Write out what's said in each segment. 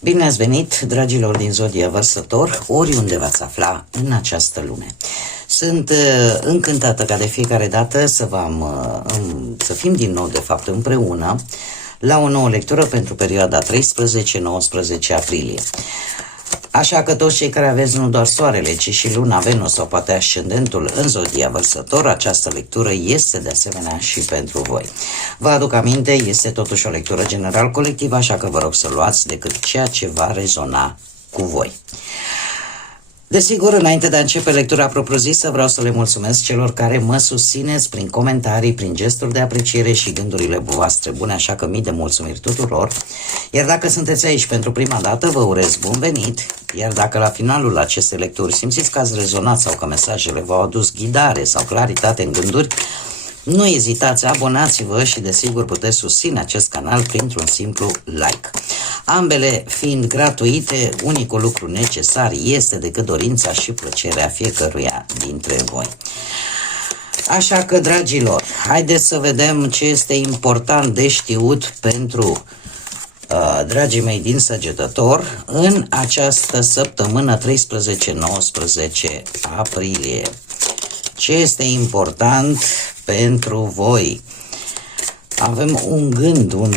Bine ați venit, dragilor din Zodia Vărsător, oriunde v-ați afla în această lume. Sunt încântată ca de fiecare dată să fim din nou, de fapt, împreună la o nouă lectură pentru perioada 13-19 aprilie. Așa că toți cei care aveți nu doar soarele, ci și luna, Venus sau poate ascendentul în Zodia Vărsător, această lectură este de asemenea și pentru voi. Vă aduc aminte, este totuși o lectură general colectivă, așa că vă rog să luați decât ceea ce va rezona cu voi. Desigur, înainte de a începe lectura propriu-zisă, vreau să le mulțumesc celor care mă susțineți prin comentarii, prin gesturi de apreciere și gândurile voastre bune, așa că mii de mulțumiri tuturor. Iar dacă sunteți aici pentru prima dată, vă urez bun venit. Iar dacă la finalul acestei lecturi simțiți că ați rezonat sau că mesajele v-au adus ghidare sau claritate în gânduri, nu ezitați, abonați-vă și desigur puteți susține acest canal printr-un simplu like. Ambele fiind gratuite, unicul lucru necesar este decât dorința și plăcerea fiecăruia dintre voi. Așa că, dragilor, haideți să vedem ce este important de știut pentru dragii mei din Săgetător în această săptămână 13-19 aprilie. Ce este important pentru voi? Avem un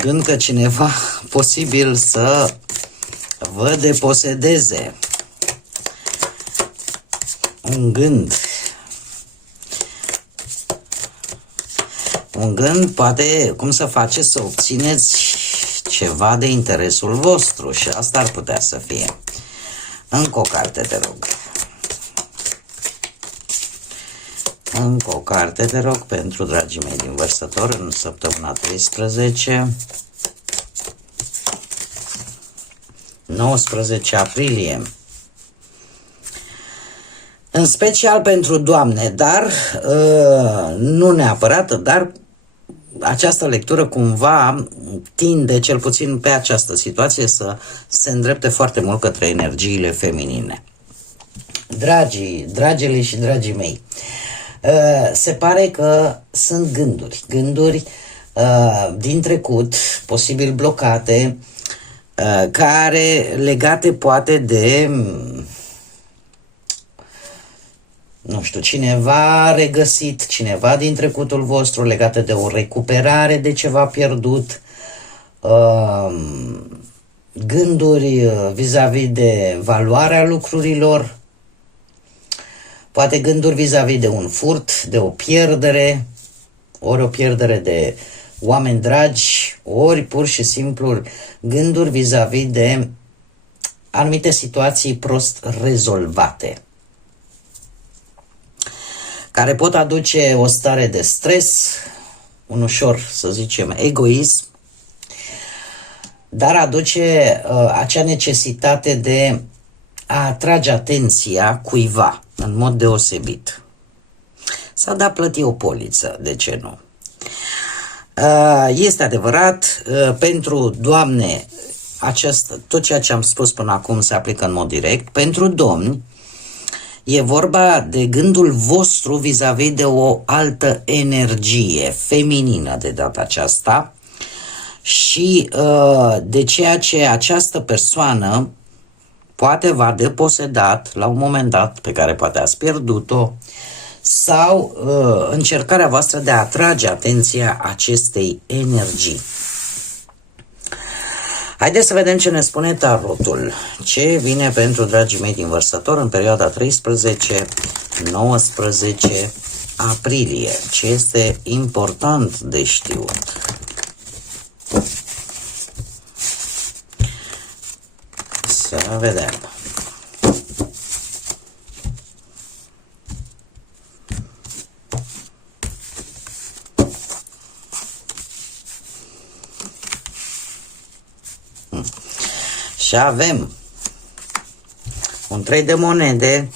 gând că cineva posibil să vă deposedeze. Un gând poate cum să faceți să obțineți ceva de interesul vostru și asta ar putea să fie. Încă o carte, te rog. Încă o carte, te rog, pentru dragii mei din Vărsător în săptămâna 13-19 aprilie. În special pentru doamne, dar nu neapărat, dar această lectură cumva tinde, cel puțin pe această situație, să se îndrepte foarte mult către energiile feminine. Dragile și dragii mei, se pare că sunt gânduri din trecut, posibil blocate, care legate poate de, nu știu, cineva regăsit, cineva din trecutul vostru, legate de o recuperare de ceva pierdut, gânduri vis-a-vis de valoarea lucrurilor, poate gânduri vis-a-vis de un furt, de o pierdere, ori o pierdere de oameni dragi, ori pur și simplu gânduri vis-a-vis de anumite situații prost rezolvate, care pot aduce o stare de stres, un ușor, să zicem, egoism, dar aduce acea necesitate de a atrage atenția cuiva în mod deosebit. S-a dat plăti o poliță, de ce nu? Este adevărat, pentru doamne, tot ceea ce am spus până acum se aplică în mod direct. Pentru domni, e vorba de gândul vostru vis-a-vis de o altă energie feminină de data aceasta și de ceea ce această persoană poate v-a deposedat la un moment dat, pe care poate ați pierdut-o, sau încercarea voastră de a atrage atenția acestei energii. Haideți să vedem ce ne spune tarotul. Ce vine pentru dragii mei din Vărsător în perioada 13-19 aprilie. Ce este important de știut. Să vedem. Și avem un 3 de monede,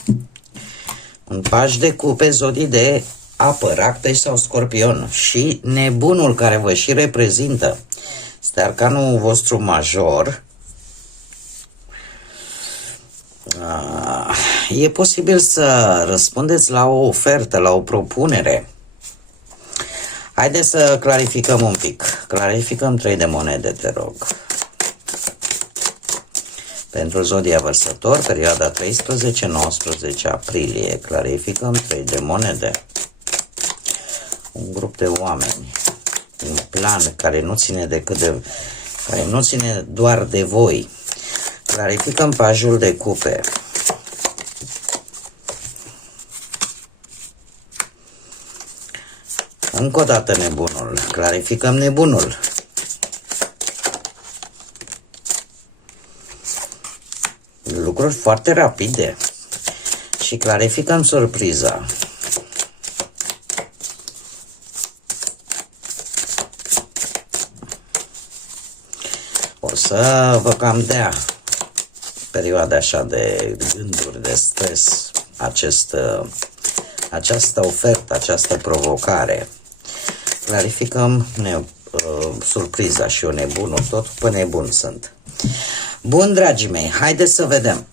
un paș de cupe, zodii de apă, ractăi sau scorpion și nebunul care vă și reprezintă. Este arcanul vostru major. E posibil să răspundeți la o ofertă, la o propunere. Haideți să clarificăm un pic. Clarificăm 3 de monede, te rog. Pentru zodia Vărsător, perioada 13-19 aprilie, clarificăm 3 de monede. Un grup de oameni, un plan care nu ține care nu ține doar de voi. Clarificăm pajul de cupe. Încă o dată nebunul. Clarificăm nebunul. Lucruri foarte rapide. Și clarificăm surpriza. O să vă cam dea perioada așa de gânduri, de stres, această ofertă, această provocare. Clarificăm surpriza și eu nebunul, tot pe nebun sunt. Bun, dragii mei, haideți să vedem.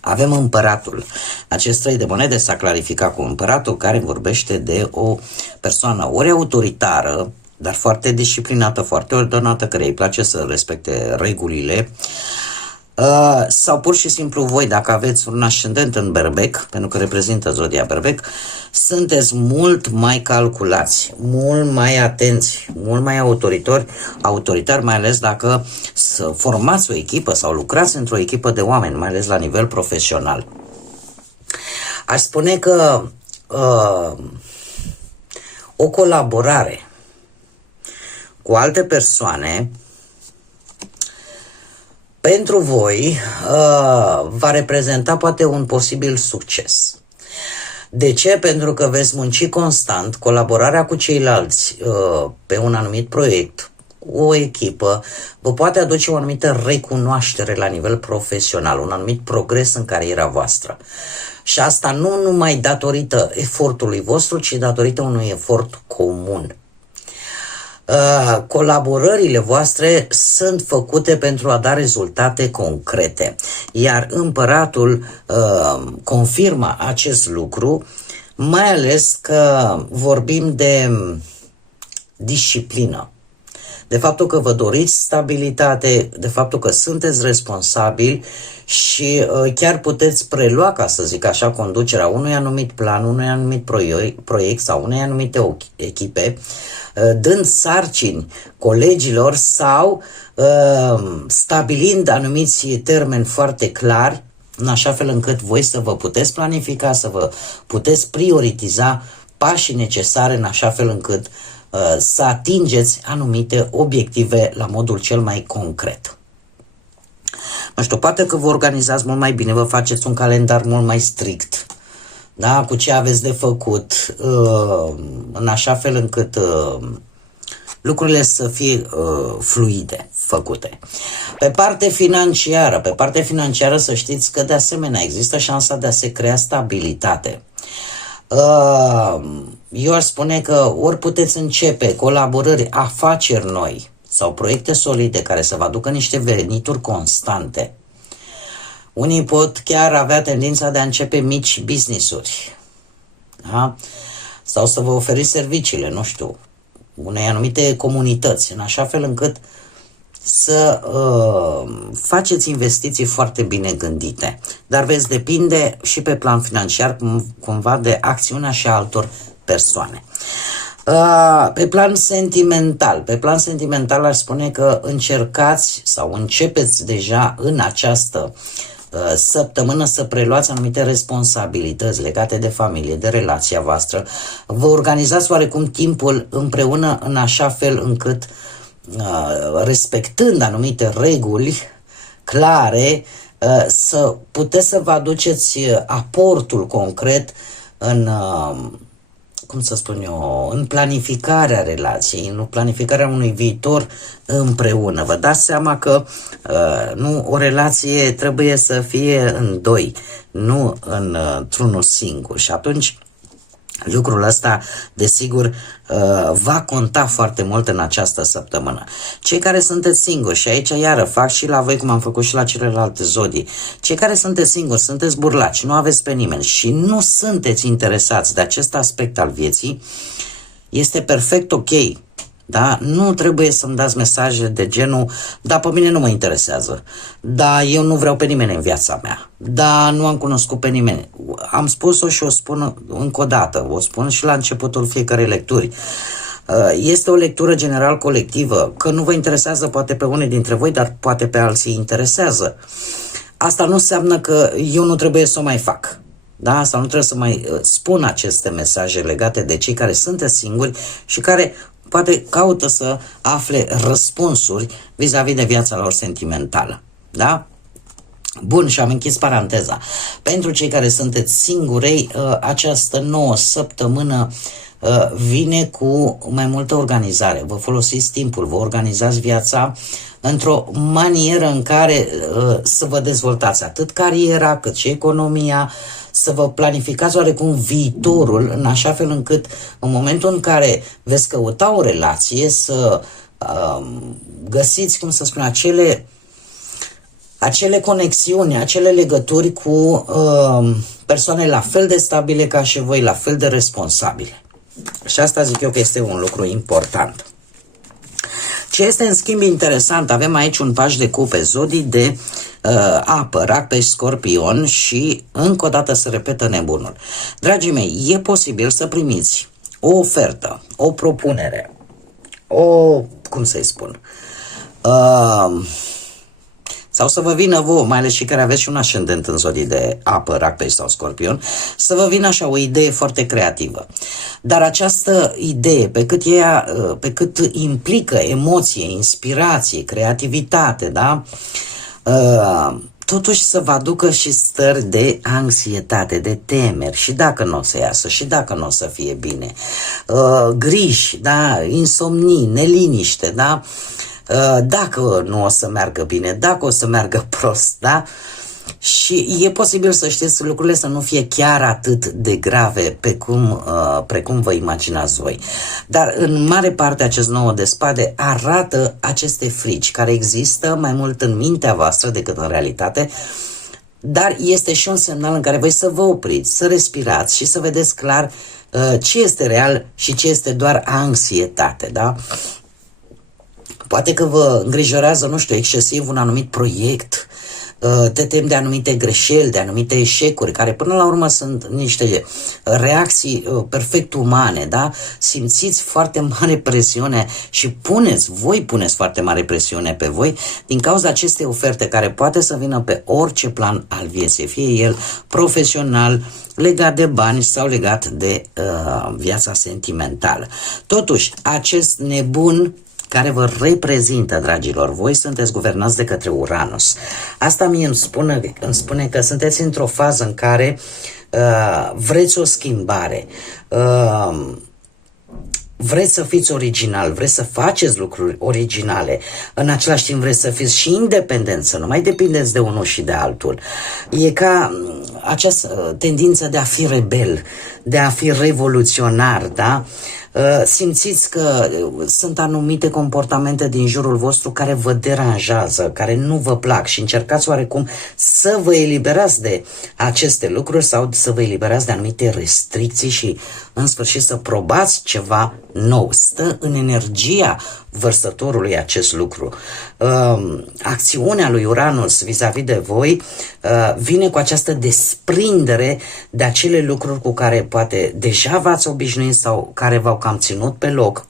Avem împăratul. Acest 3 de monede s-a clarificat cu împăratul, care vorbește de o persoană ori autoritară, dar foarte disciplinată, foarte ordonată, care îi place să respecte regulile, sau pur și simplu voi, dacă aveți un ascendent în Berbec, pentru că reprezintă zodia Berbec, sunteți mult mai calculați, mult mai atenți, mult mai autoritari, mai ales dacă formați o echipă sau lucrați într-o echipă de oameni, mai ales la nivel profesional. Aș spune că o colaborare cu alte persoane pentru voi va reprezenta poate un posibil succes. De ce? Pentru că veți munci constant, colaborarea cu ceilalți pe un anumit proiect, o echipă, vă poate aduce o anumită recunoaștere la nivel profesional, un anumit progres în cariera voastră. Și asta nu numai datorită efortului vostru, ci datorită unui efort comun. Colaborările voastre sunt făcute pentru a da rezultate concrete, iar împăratul confirmă acest lucru, mai ales că vorbim de disciplină, de faptul că vă doriți stabilitate, de faptul că sunteți responsabili și chiar puteți prelua, ca să zic așa, conducerea unui anumit plan, unui anumit proiect sau unei anumite echipe, dând sarcini colegilor sau stabilind anumiți termeni foarte clari, în așa fel încât voi să vă puteți planifica, să vă puteți prioritiza pașii necesari, în așa fel încât să atingeți anumite obiective la modul cel mai concret. Nu știu, poate că vă organizați mult mai bine, vă faceți un calendar mult mai strict, da? Cu ce aveți de făcut, în așa fel încât lucrurile să fie fluide, făcute. Pe partea financiară să știți că de asemenea există șansa de a se crea stabilitate. Eu aș spune că ori puteți începe colaborări, afaceri noi sau proiecte solide care să vă aducă niște venituri constante. Unii pot chiar avea tendința de a începe mici business-uri, da? Sau să vă oferiți serviciile, nu știu, unei anumite comunități, în așa fel încât să faceți investiții foarte bine gândite. Dar veți depinde și pe plan financiar cumva de acțiunea și a altor persoane. Pe plan sentimental aș spune că încercați sau începeți deja în această săptămână să preluați anumite responsabilități legate de familie, de relația voastră. Vă organizați oarecum timpul împreună în așa fel încât, respectând anumite reguli clare, să puteți să vă aduceți aportul concret în, cum să spun eu, în planificarea relației, în planificarea unui viitor împreună. Vă dați seama că nu, o relație trebuie să fie în doi, nu într-unul singur. Și atunci lucrul ăsta, desigur, va conta foarte mult în această săptămână. Cei care sunteți singuri, și aici iară fac și la voi cum am făcut și la celelalte zodii, cei care sunteți singuri, sunteți burlaci, nu aveți pe nimeni și nu sunteți interesați de acest aspect al vieții, este perfect ok. Da? Nu trebuie să-mi dați mesaje de genul, da, pe mine nu mă interesează, da, eu nu vreau pe nimeni în viața mea, da, nu am cunoscut pe nimeni. Am spus-o și o spun încă o dată, o spun și la începutul fiecarei lecturi. Este o lectură general colectivă, că nu vă interesează poate pe unii dintre voi, dar poate pe alții interesează. Asta nu înseamnă că eu nu trebuie să o mai fac. Da? Sau nu trebuie să mai spun aceste mesaje legate de cei care sunt singuri și care poate caută să afle răspunsuri vis-a-vis de viața lor sentimentală. Da? Bun, și am închis paranteza. Pentru cei care sunteți singurei, această nouă săptămână vine cu mai multă organizare. Vă folosiți timpul, vă organizați viața într-o manieră în care să vă dezvoltați atât cariera cât și economia, să vă planificați oarecum viitorul în așa fel încât în momentul în care veți căuta o relație să găsiți, cum să spun, acele conexiuni, acele legături cu persoane la fel de stabile ca și voi, la fel de responsabile. Și asta zic eu că este un lucru important. Ce este în schimb interesant, avem aici un paș de cupe, zodii de apă, rac, pești, scorpion și încă o dată se repetă nebunul. Dragii mei, e posibil să primiți o ofertă, o propunere, cum să-i spun, sau să vă vină vouă, mai ales și care aveți și un ascendent în zodii de apă, rac, pești sau scorpion, să vă vină așa o idee foarte creativă. Dar această idee, pe cât implică emoție, inspirație, creativitate, da? Totuși să vă aducă și stări de anxietate, de temeri, și dacă nu o să iasă, și dacă nu o să fie bine, griji, da? Insomnii, neliniște, da? Dacă nu o să meargă bine, dacă o să meargă prost, da? Și e posibil să știți lucrurile să nu fie chiar atât de grave precum vă imaginați voi. Dar în mare parte acest 9 de spade arată aceste frici care există mai mult în mintea voastră decât în realitate, dar este și un semnal în care voi să vă opriți, să respirați și să vedeți clar ce este real și ce este doar anxietate, da? Poate că vă îngrijorează, nu știu, excesiv un anumit proiect, te temi de anumite greșeli, de anumite eșecuri, care până la urmă sunt niște reacții perfect umane, da? Simțiți foarte mare presiune și voi puneți foarte mare presiune pe voi din cauza acestei oferte care poate să vină pe orice plan al vieții, fie el profesional, legat de bani sau legat de viața sentimentală. Totuși, acest nebun care vă reprezintă, dragilor, voi sunteți guvernați de către Uranus. Asta mie îmi spune că sunteți într-o fază în care vreți o schimbare, vreți să fiți original, vreți să faceți lucruri originale, în același timp vreți să fiți și independenți, să nu mai depindeți de unul și de altul. E ca această tendință de a fi rebel, de a fi revoluționar, da? Simțiți că sunt anumite comportamente din jurul vostru care vă deranjează, care nu vă plac și încercați oarecum să vă eliberați de aceste lucruri sau să vă eliberați de anumite restricții și în sfârșit să probați ceva nou. Stă în energia vărsătorului acest lucru. Acțiunea lui Uranus vis-a-vis de voi vine cu această desprindere de acele lucruri cu care poate deja v-ați obișnuit sau care v-au cam ținut pe loc.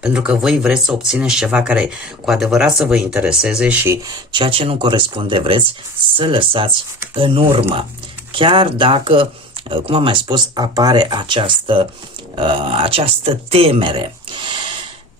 Pentru că voi vreți să obțineți ceva care cu adevărat să vă intereseze și ceea ce nu corespunde vreți să lăsați în urmă. Chiar dacă, cum am mai spus, apare această temere.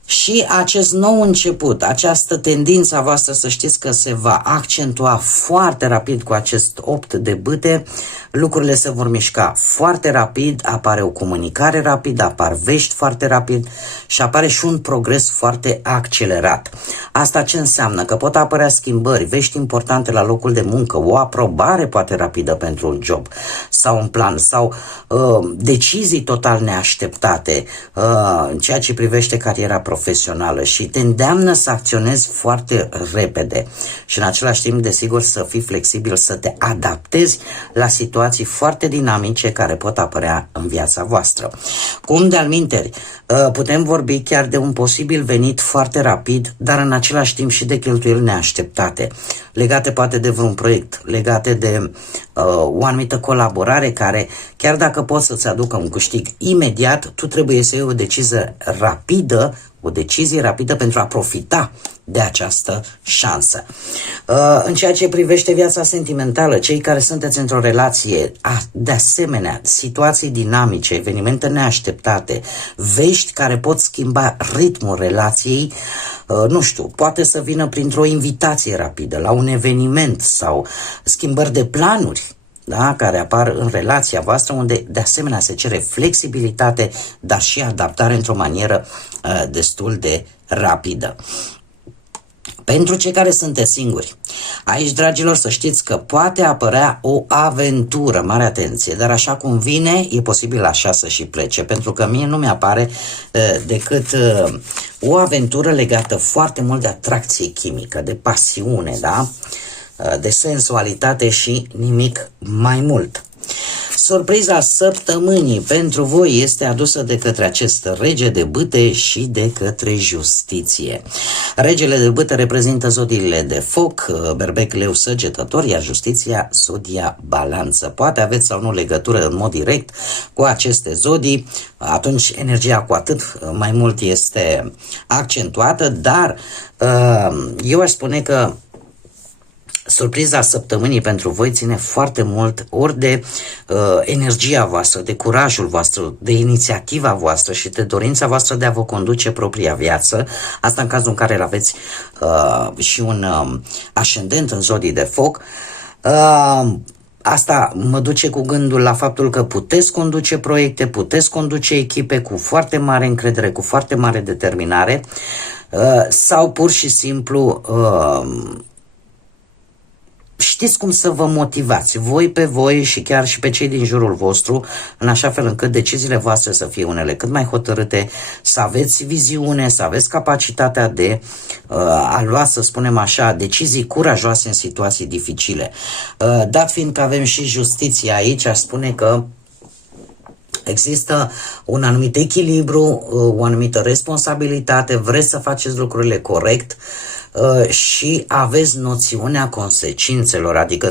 Și acest nou început, această tendință a voastră, să știți că se va accentua foarte rapid cu acest 8 de bâte, lucrurile se vor mișca foarte rapid, apare o comunicare rapidă, apar vești foarte rapid și apare și un progres foarte accelerat. Asta ce înseamnă? Că pot apărea schimbări, vești importante la locul de muncă, o aprobare poate rapidă pentru un job sau un plan sau decizii total neașteptate în ceea ce privește cariera profesională profesională și te îndeamnă să acționezi foarte repede și în același timp, desigur, să fii flexibil, să te adaptezi la situații foarte dinamice care pot apărea în viața voastră. Cum de-al minteri, putem vorbi chiar de un posibil venit foarte rapid, dar în același timp și de cheltuieli neașteptate, legate poate de vreun proiect, legate de o anumită colaborare care, chiar dacă poți să-ți aducă un câștig imediat, tu trebuie să iei o decizie rapidă pentru a profita de această șansă. În ceea ce privește viața sentimentală, cei care sunteți într-o relație, de asemenea, situații dinamice, evenimente neașteptate, vești care pot schimba ritmul relației, nu știu, poate să vină printr-o invitație rapidă la un eveniment sau schimbări de planuri, da, care apar în relația voastră, unde de asemenea se cere flexibilitate, dar și adaptare într-o manieră destul de rapidă. Pentru cei care sunteți singuri, aici, dragilor, să știți că poate apărea o aventură, mare atenție, dar așa cum vine, e posibil așa să și plece, pentru că mie nu mi-apare decât o aventură legată foarte mult de atracție chimică, de pasiune, da? De sensualitate și nimic mai mult. Surpriza săptămânii pentru voi este adusă de către acest rege de bâte și de către justiție. Regele de bâte reprezintă zodiile de foc, berbec, leu, săgetător, iar justiția zodia balanță. Poate aveți sau nu legătură în mod direct cu aceste zodii, atunci energia cu atât mai mult este accentuată, dar eu aș spune că surpriza săptămânii pentru voi ține foarte mult ori de energia voastră, de curajul vostru, de inițiativa voastră și de dorința voastră de a vă conduce propria viață. Asta în cazul în care aveți și un ascendent în zodii de foc. Asta mă duce cu gândul la faptul că puteți conduce proiecte, puteți conduce echipe cu foarte mare încredere, cu foarte mare determinare sau pur și simplu știți cum să vă motivați voi pe voi și chiar și pe cei din jurul vostru, în așa fel încât deciziile voastre să fie unele cât mai hotărâte, să aveți viziune, să aveți capacitatea de a lua, să spunem așa, decizii curajoase în situații dificile. Dat fiind că avem și justiția aici, aș spune că există un anumit echilibru, o anumită responsabilitate, vreți să faceți lucrurile corect și aveți noțiunea consecințelor, adică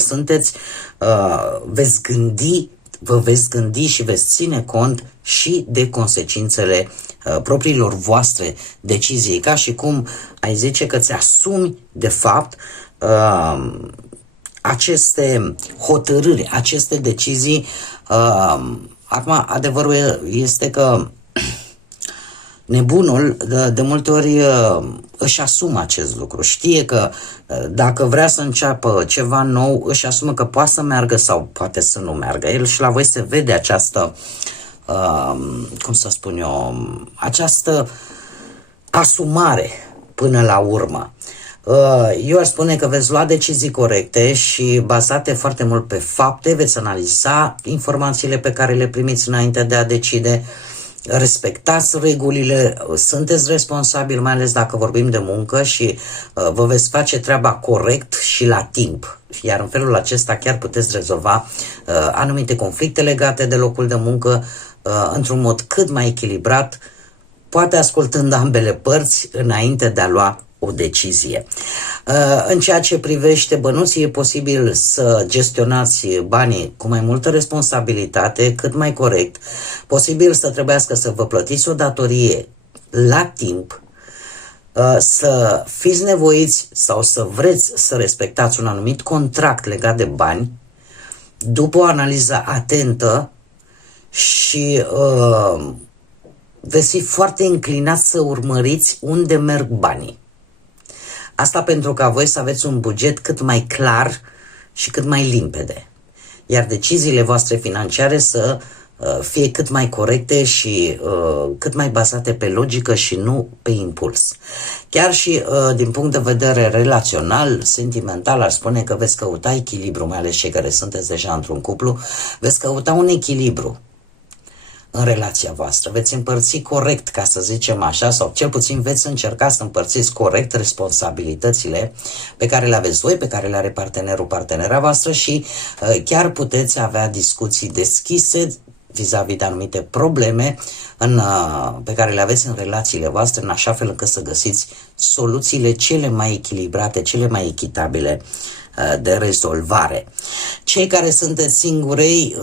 vă veți gândi și veți ține cont și de consecințele propriilor voastre decizii, ca și cum ai zice că ți asumi de fapt aceste hotărâri, aceste decizii. Acum, adevărul este că nebunul de multe ori își asumă acest lucru. Știe că dacă vrea să înceapă ceva nou, își asumă că poate să meargă sau poate să nu meargă. El și la voi se vede această, cum să spun eu, această asumare până la urmă. Eu aș spune că veți lua decizii corecte și bazate foarte mult pe fapte, veți analiza informațiile pe care le primiți înainte de a decide, respectați regulile, sunteți responsabili, mai ales dacă vorbim de muncă și vă veți face treaba corect și la timp. Iar în felul acesta chiar puteți rezolva anumite conflicte legate de locul de muncă într-un mod cât mai echilibrat, poate ascultând ambele părți înainte de a lua o decizie. În ceea ce privește bănuții, e posibil să gestionați banii cu mai multă responsabilitate, cât mai corect, posibil să trebuiască să vă plătiți o datorie la timp, să fiți nevoiți sau să vreți să respectați un anumit contract legat de bani, după o analiză atentă și veți fi foarte inclinați să urmăriți unde merg banii. Asta pentru ca voi să aveți un buget cât mai clar și cât mai limpede, iar deciziile voastre financiare să fie cât mai corecte și cât mai bazate pe logică și nu pe impuls. Chiar și din punct de vedere relațional, sentimental, aș spune că veți căuta echilibru, mai ales cei care sunteți deja într-un cuplu, veți căuta un echilibru în relația voastră, veți împărți corect, ca să zicem așa, sau cel puțin veți încerca să împărțiți corect responsabilitățile pe care le aveți voi, pe care le are partenerul, partenera voastră și chiar puteți avea discuții deschise vis-a-vis de anumite probleme pe care le aveți în relațiile voastre, în așa fel încât să găsiți soluțiile cele mai echilibrate, cele mai echitabile de rezolvare. Cei care sunteți singurei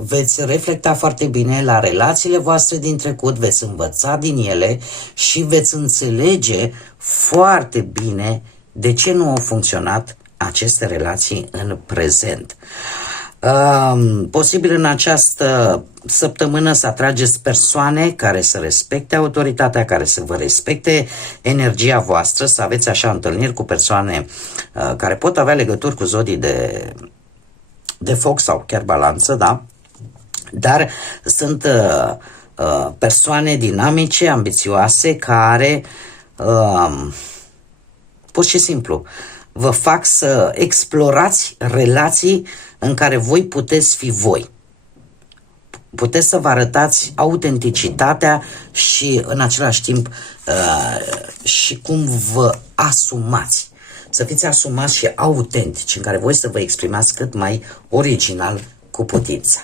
veți reflecta foarte bine la relațiile voastre din trecut, veți învăța din ele și veți înțelege foarte bine de ce nu au funcționat aceste relații în prezent. Posibil în această săptămână să atrageți persoane care să respecte autoritatea, care să vă respecte energia voastră, să aveți așa întâlniri cu persoane care pot avea legături cu zodii de foc sau chiar balanță, da? Dar sunt persoane dinamice, ambițioase, care pur și simplu vă fac să explorați relații în care voi puteți fi voi. Puteți să vă arătați autenticitatea și în același timp și cum vă asumați. Să fiți asumați și autentici, în care voi să vă exprimați cât mai original cu putință.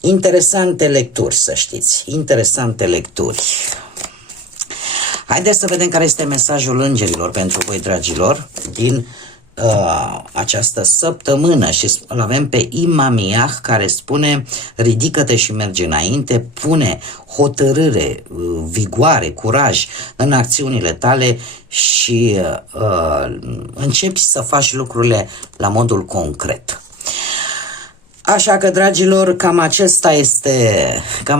Interesante lecturi, să știți. Interesante lecturi. Haideți să vedem care este mesajul îngerilor pentru voi, dragilor, din această săptămână și îl avem pe Imamiah, care spune: ridică-te și merge înainte, pune hotărâre, vigoare, curaj în acțiunile tale și începi să faci lucrurile la modul concret. Așa că, dragilor, cam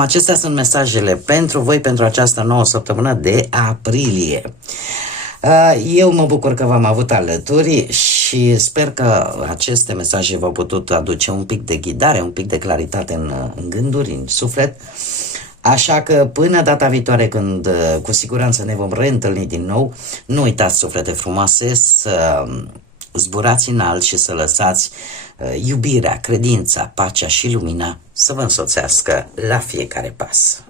acestea sunt mesajele pentru voi pentru această nouă săptămână de aprilie. Eu mă bucur că v-am avut alături și sper că aceste mesaje v-au putut aduce un pic de ghidare, un pic de claritate în gânduri, în suflet. Așa că până data viitoare, când cu siguranță ne vom reîntâlni din nou, nu uitați, suflete frumoase, să zburați înalt și să lăsați iubirea, credința, pacea și lumina să vă însoțească la fiecare pas.